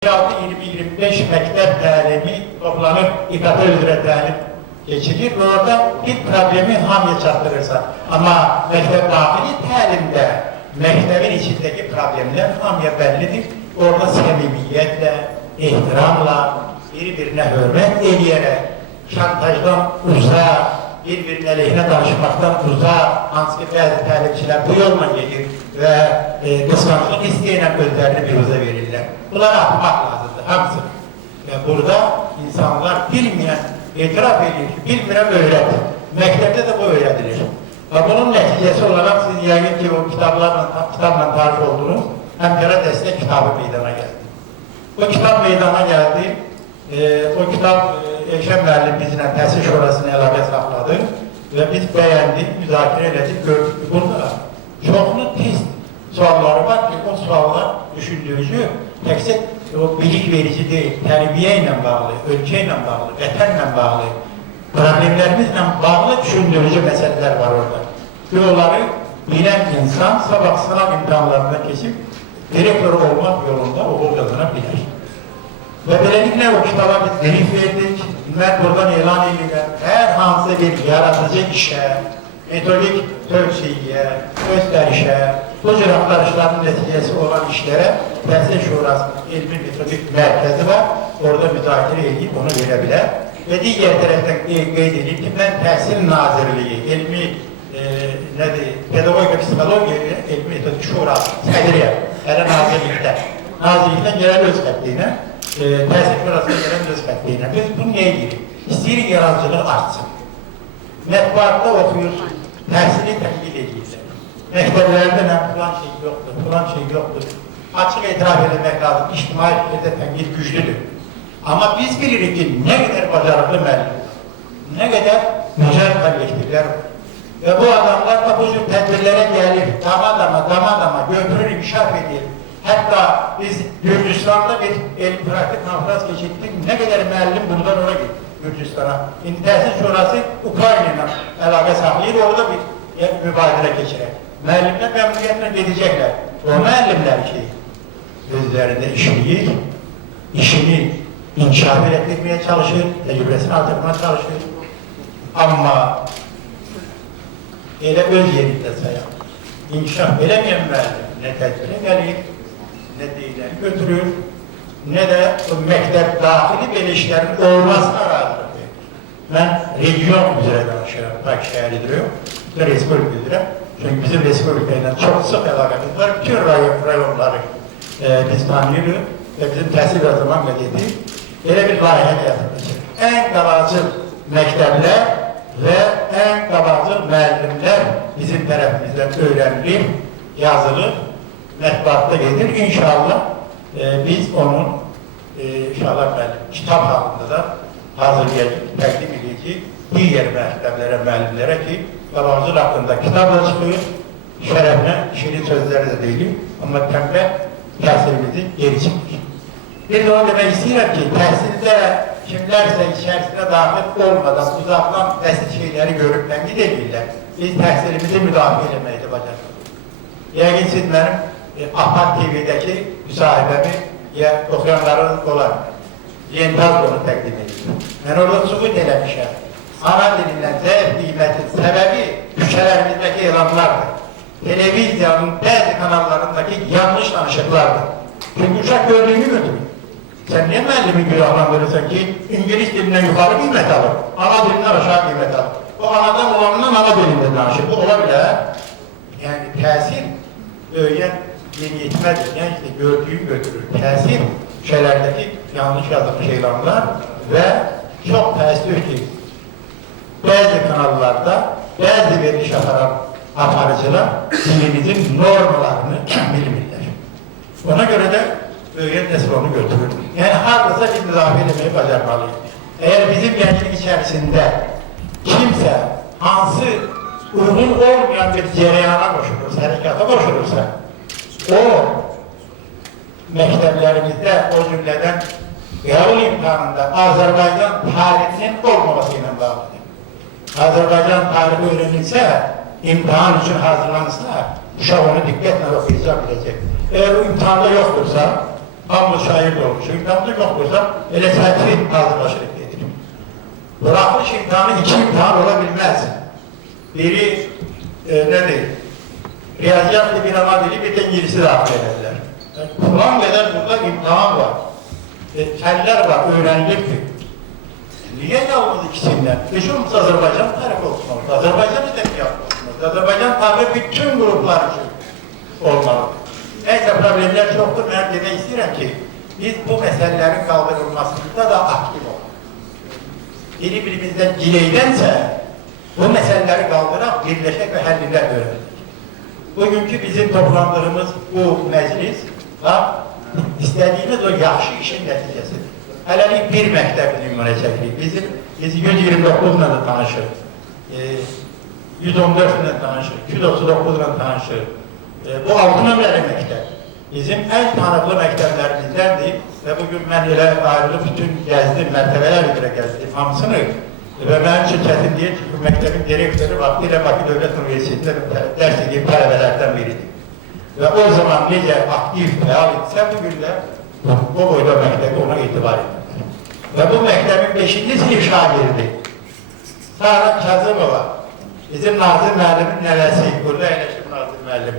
20-25 məktəb təlimi toplanıb İKT üzrə təlim keçirir və orada bir problemi hamıya çatdırırsa. Amma məktəb daxili təlimdə məktəbin içindəki problemlər hamıya bəllidir. Orada səmimiyyətlə, ehtiramla, bir-birinə hörmət eləyərək, şantajdan uzaq, bir-birinin əleyhinə danışmaqdan uzaq, hansı ki bəzi təlimçilər bu yolla gedir və qısqanclıq istəyənə özlərini biruzə verirlər. Bunları atmaq lazımdır, hamısı. Və burada insanlar bilməyən, etiraf edir, bilmirəm öyrədir. Məktəbdə də bu öyrədilir. Və bunun nəticəsi olaraq siz yəqin ki, o kitabla tarif olduğunuz Həmkara Dəstək kitabı meydana gəldi. O kitab meydana gəldi, o kitab Elşən müəllim bizlə təhsil şurasına əlaqə saxladı və biz bəyəndik, müzakirə elədik, gördük ki, burada çoxlu test sualları var ki, o suallar düşündürücü, təkcə o bilik verici deyil, tərbiyə ilə bağlı, ölkə ilə bağlı, vətənlə bağlı, problemlərimizlə bağlı düşündürücü məsələlər var orada. Ki, onları bilən insan sabah sınav imkanlarına keçib, direktor olmaq yolunda uğur qazana bilər. Və beləliklə o kitaba biz qrif verdik, mən buradan elan edirəm, hər hansı bir yaradıcı işə, metodik tövsiyə, göstərişə, bu cür axtarışların nəticəsi olan işlərə Təhsil Şurasının elmi metodik mərkəzi var, orada müzakirə edib onu verə bilər. Və digər tərəfdən qeyd edib ki, mən Təhsil Nazirliyi, elmi, pedagogika, psixologiya, elmi metodik şurası, sədriyəm, hələ nazirlikdə. Nazirlikdən gələn öz xəttinə, Təhsil Şurasına gələn öz xəttinə. Biz bunu niyə edirik? İstəyirik yaradıcılıq artsın. Mətbuatda oxuyursun, təhsili tənqid edirlər. Məktəblərdə nə filan şey yoxdur, filan şey yoxdur. Açıq etiraf edilmək lazım, ictimai fikirdə tənqid güclüdür. Amma biz bilirik ki, nə qədər bacarıqlı müəllim, nə qədər mücər kollektivlər var. Və bu adamlar da bu cür tədbirlərə gəlir, dama, götürür, inkişaf edir. Hətta biz Gürcüstanda bir elm-praktik konferans keçirdik, nə qədər müəllim buradan ora gedir, Gürcüstana. İndi Təhsil Şurası Ukrayna ilə əlaqə saxlayır, orada bir mübadilə keçirək. Müəllimlər məmnuniyyətlə gedəcəklər. O müəllimlər ki, özlərində işləyir, işini inkişaf etdirməyə çalışır, təcrübəsini artırmaya çalışır. Amma elə öz yerində sayaq, inkişaf eləməyən müəllim nə tədbirə gəlir, nə deyiləni götürür, nə də məktəb daxili belə işlərin olmasına razılıq verir. Mən region üzrə danışıram, Bakı şəhəri yox, respublika üzrə. Çünki bizim respublika ilə çox sıx əlaqəmiz var, bütün rayonları biz tanıyırıq və bizim təhsil və zaman qəzeti elə bir layihə həyata keçirir. Ən qabaqcıl məktəblər və ən qabaqcıl müəllimlər bizim tərəfimizdən öyrənilir, yazılır, mətbuatda gedir. İnşallah biz onun inşallah kitab halında da hazırlayacaq, təqdim edəcək digər məktəblərə, müəllimlərə ki, qabaqcıl haqqında kitab da çıxıyor, şərəflə, şirin sözləri də deyilir, amma təmbəl təhsilimizi geri çıxır. Bir də onu demək istəyirəm ki, təhsildə kimlərsə içərisinə daxil olmadan, uzaqdan bəsit şeyləri görüb tənqid edirlər. Biz təhsilimizi müdafiə eləməkdə bacarırıq. Yəqin siz mənim Ahmad TV-dəki müsahibəmi ya oxuyanların olar, Yentaz onu təqdim edir. Mən orada sübut eləmişəm. Ana dilindən zəif qiymətin səbəbi küçələrimizdəki elanlardır. Televiziyanın bəzi kanallarındakı yanlış danışıqlardır. Çünki uşaq gördüyünü götürür. Sən niyə müəllimi günahlandırırsan ki, İngiliz dilindən yuxarı qiymət alır, ana dilindən aşağı qiymət alır. O anadan olanından ana dilində danışır. Bu ola bilər. Yəni təsir öyrən yeniyetmədir. Yəni işte gördüyünü götürür. Təsir şeylərdəki yanlış yazılmış elanlar və çox təəssüf ki, bəzi kanallarda bəzi veriliş aparıcılar dilimizin normalarını bilmirlər. Ona görə də öyrən nəsil onu götürür. Yəni hardasa biz müdafiə etməyi bacarmalıyıq. Əgər bizim gənclik içərisində kimsə hansı uyğun olmayan bir cəreyana qoşulursa, hərəkata qoşulursa, o məktəblərimizdə o cümlədən qəbul imkanında Azərbaycan tarixinin olmaması ilə bağlıdır. Azərbaycan tarihi öyrənilsə, imtihan üçün hazırlanırsa, uşaq onu diqqətlə oxuyacaq biləcək. Eğer o imtihanda yoktursa, hamı şair də olmuş. İmtihanı yoxdursa, elə səhvi hazırlaşırıq gedir. Buraxılış imtihanı iki imtihan ola bilməz. Biri, nədir? Riyaziyyat dili, binama dili, bir də İngilisi daxil edirlər. Falan qədər burada imtihan var. Fəllər var, öyrənilibdir. Niyə yalnız ikisindən? Heç olmasa Azərbaycan tərəf olsun. Azərbaycan ədəbiyyat olsun. Azərbaycan tarixi bütün qruplar üçün olmalıdır. Nəysə problemlər çoxdur, mən demək istəyirəm ki, biz bu məsələlərin qaldırılmasında da aktiv olaq. Biri-birimizdən gileydənsə, bu məsələləri qaldıraq, birləşək və həllilər öyrəndik. Bugünkü bizim toplandığımız bu məclis, istədiyimiz o yaxşı işin nəticəsidir. Hələlik bir məktəbin nümunə çəkirik. Biz 129 ilə də tanışırıq, 114 ilə tanışırıq, 239 ilə tanışırıq. Bu 6 nömrəli məktəb bizim ən tanıqlı məktəblərimizdəndir və bugün mən elə ayrılıb bütün gəzdim, mərtəbələr üzrə gəzdim hamısını və mənim üçün çətin deyil ki, bu məktəbin direktoru vaxtilə Bakı Dövlət Universitetində dərs edib tələbələrdən biridir. Və o zaman necə aktiv, fəal etsə, bugün də o boyda məktəbi ona etibar edir. Və bu məktəbin 5-ci sinif şagirdi Sara Kazımova, bizim Nazır müəllimin nəvəsi, burada əyləşib Nazır müəllim,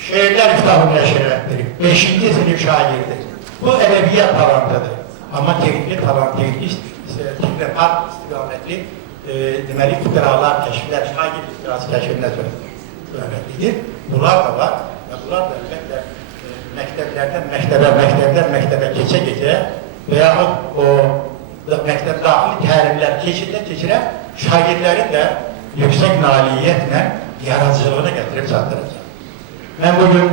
şeirlər kitabını nəşr etdirir, 5-ci sinif şagirdi. Bu ədəbiyyat talantıdır, amma texnik talant, texnik istiqamətli deməli iftiralar, kəşflər, şagird iftirası kəşfinə söhbətlidir. Bunlar da var və bunlar da əlbəttə məktəblərdən məktəbə keçə-keçə və yaxud o məktəb daxili təlimlər keçirə şagirdlərin də yüksək nailiyyətlə yaradıcılığına gətirib çatdıracaq. Mən bugün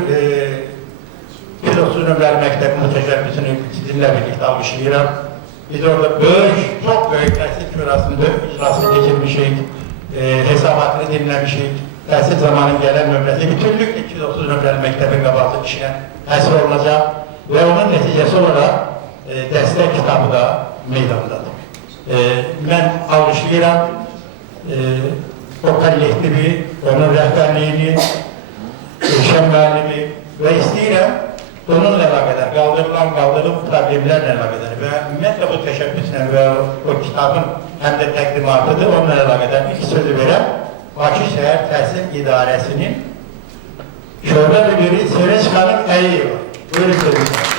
130 nömrəli məktəbin mütəşəbbisini sizinlə birlikdə almışlayıram. Biz orada böyük, çox böyük təhsil şurasını, böyük icrasını geçirmişik, hesabatını dinləmişik. Təhsil zamanın gələn nömrəsi bütünlüklə 230 nömrəli məktəbin qabaqlı işinə həsr olunacaq və onun nəticəsi olaraq dəstək kitabı da meydandadır. Mən alışlayıram o kollektivi, onun rəhbərliyini, Elşən müəllimi və istəyirəm onunla əlaqədar, qaldırılan problemlərlə əlaqədar və ümumiyyətlə bu təşəbbüslə və o kitabın həm də təqdimatıdır, onunla əlaqədar ilk sözü verəm. Bakı Şəhər Təhsil İdarəsinin şöbə müdiri Sevinç xanım Əliyeva. Buyurun Sevinç xanım.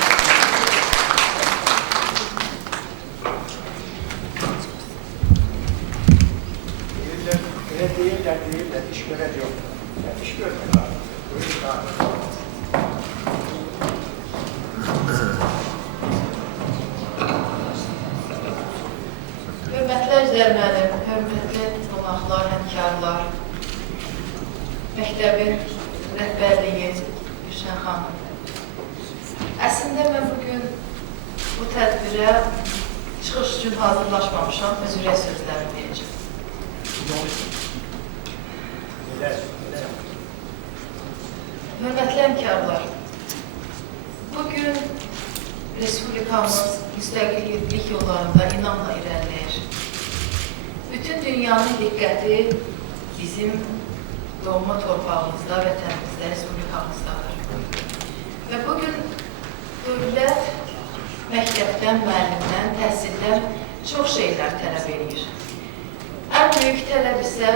Deyirlər, iş görək yox. İş görmək lazım. Buyurun xanım. Hörmətli Əjdər müəllim, hörmətli qonaqlar, həmkarlar, məktəbin rəhbərliyi Gülşən xanım. Əslində mən bugün bu tədbirə çıxış üçün hazırlaşmamışam, özürə sözlərimi deyəcəm. Hörmətli həmkarlar, bugün Respublikamız müstəqillik yollarında inamla irəliləyir. Bütün dünyanın diqqəti bizim doğma torpağımızda, vətənimizdə, Respublikamızdadır. Və bugün dövlət məktəbdən, müəllimdən, təhsildən çox şeylər tələb edir. Ən böyük tələb isə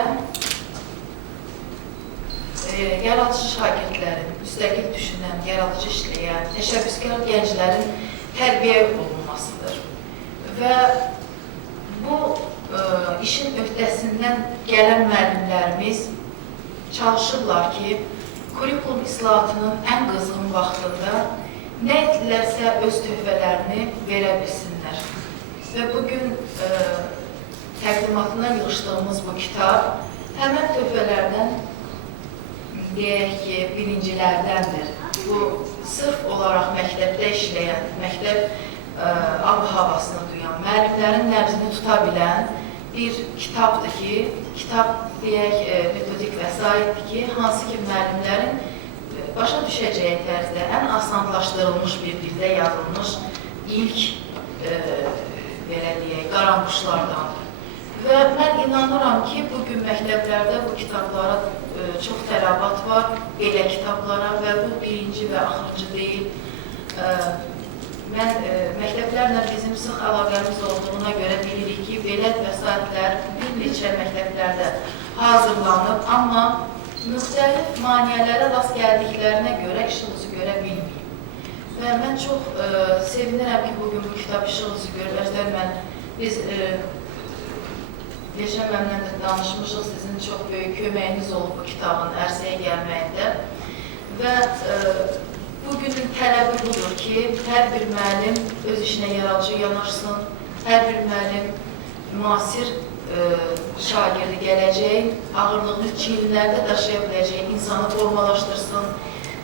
yaradıcı şagirdlərin, müstəqil düşünən, yaradıcı işləyən, təşəbbüskar gənclərin tərbiyə olunmasıdır. Və bu işin öhdəsindən gələn müəllimlərimiz çalışırlar ki, kurikulum islahatının ən qızğın vaxtında nə edilərsə öz töhfələrini verə bilsinlər. Və bugün təqdimatına yığışdığımız bu kitab həmən töhfələrdən deyək ki, birincilərdəndir. Bu, sırf olaraq məktəbdə işləyən, məktəb ab-havasını duyan, müəllimlərin nəbzini tuta bilən bir kitabdır ki, kitab deyək metodik vəsaitdir ki, hansı ki müəllimlərin başa düşəcəyi tərzdə ən asanlaşdırılmış bir dildə yazılmış ilk belə deyək, qaranquşlardandır. Və mən inanıram ki, bugün məktəblərdə bu kitablara çox tələbat var, belə kitablara və bu birinci və axırıncı deyil. Mən məktəblərlə bizim sıx əlaqəmiz olduğuna görə bilirik ki, belə vəsaitlər bir neçə məktəblərdə hazırlanıb, amma müxtəlif maneələrə rast gəldiklərinə görə işıq üzü görə bilməyib. Və mən çox sevinirəm ki, bugün bu kitab işıq üzü görür. Biz Beşən məndən də danışmışıq, sizin çox böyük köməyiniz olub bu kitabın ərsəyə gəlməyində. Və bugünün tələbi budur ki, hər bir müəllim öz işinə yaradıcı yanaşsın, hər bir müəllim müasir şagirdi gələcək, ağırlığını çiyinlərdə daşıya biləcək insanı formalaşdırsın,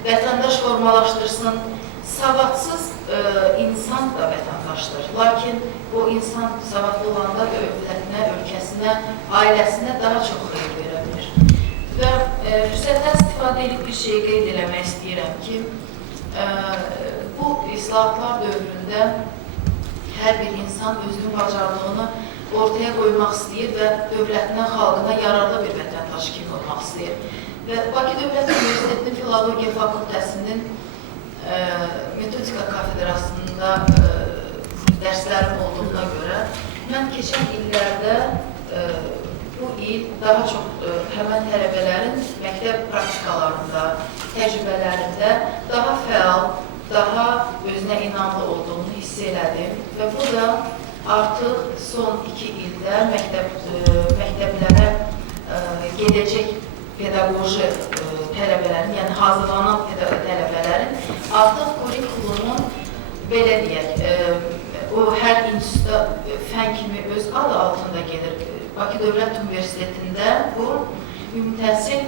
vətəndaş formalaşdırsın. Savadsız insan da vətəndaşdır. Lakin o insan savadlı olanda dövlətinə, ölkəsinə, ailəsinə daha çox xeyir verə bilir. Və fürsətdən istifadə edib bir şey qeyd eləmək istəyirəm ki, bu islahatlar dövründə hər bir insan özünün bacardığını ortaya qoymaq istəyir və dövlətinə, xalqına yararlı bir vətəndaş kimi olmaq istəyir. Və Bakı Dövlət Universitetinin Filologiya Fakültəsinin metodika kafedrasında dərslərim olduğuna görə mən keçən illərdə bu il daha çox həmən tələbələrin məktəb praktikalarında, təcrübələrində daha fəal, daha özünə inamlı olduğunu hiss elədim və bu da artıq son 2 ildə məktəblərə gedəcək pedaqoji tələbələrin, yəni hazırlanan tələbələrin artıq kurikulumun, belə deyək, o hər institutda fən kimi öz adı altında gedir. Bakı Dövlət Universitetində bu ümumtəhsil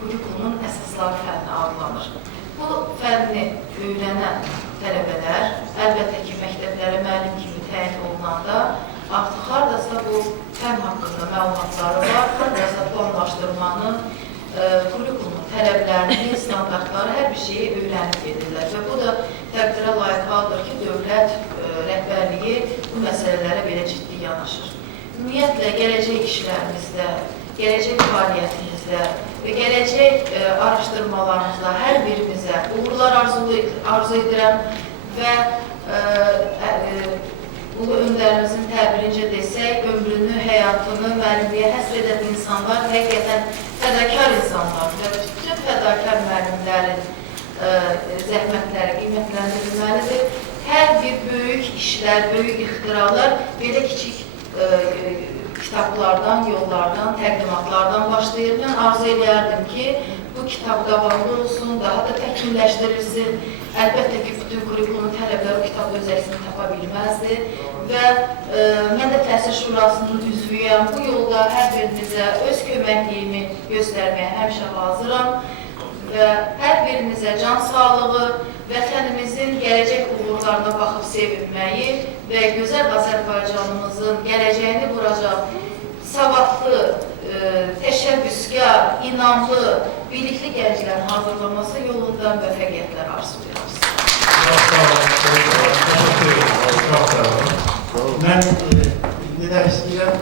kurikulumun əsasları fənni adlanır. Bu fənni öyrənən tələbələr, əlbəttə ki, məktəblərə müəllim kimi təyin olunanda artıq haradasa bu fən haqqında məlumatları var, haradasa planlaşdırmanı, kurikulumun tələblərini, standartları, hər bir şeyi öyrənib gedirlər. Və bu da təqdirə layiq haldır ki, dövlət rəhbərliyi bu məsələlərə belə ciddi yanaşır. Ümumiyyətlə, gələcək işlərimizdə, gələcək fəaliyyətimizdə və gələcək araşdırmalarımızda hər birimizə uğurlar arzu edirəm və Ulu öndərimizin təbirincə desək, ömrünü, həyatını müəllimliyə həsr edən insanlar həqiqətən fədakar insanlardır və bütün fədakar müəllimlərin zəhmətləri qiymətləndirilməlidir. Hər bir böyük işlər, böyük ixtiralar belə kiçik kitablardan, yollardan, təqdimatlardan başlayır. Mən arzu edərdim ki, bu kitab davamlı olsun, daha da təkmilləşdirilsin. Əlbəttə ki, bütün kurikulumun tələbləri o kitabda öz əksini tapa bilməzdi və mən də Təhsil Şurasının üzvüyəm. Bu yolda hər birinizə öz köməkliyimi göstərməyə həmişə hazıram və hər birinizə can sağlığı, vətənimizin gələcək uğurlarına baxıb sevinməyi və gözəl Azərbaycanımızın gələcəyini quracaq savadlı, təşəbbüskar, inamlı, bilikli gənclərin hazırlaması yolunda müvəffəqiyyətlər arzulayırıq. Çok sağ olun. Mən demək istəyirəm,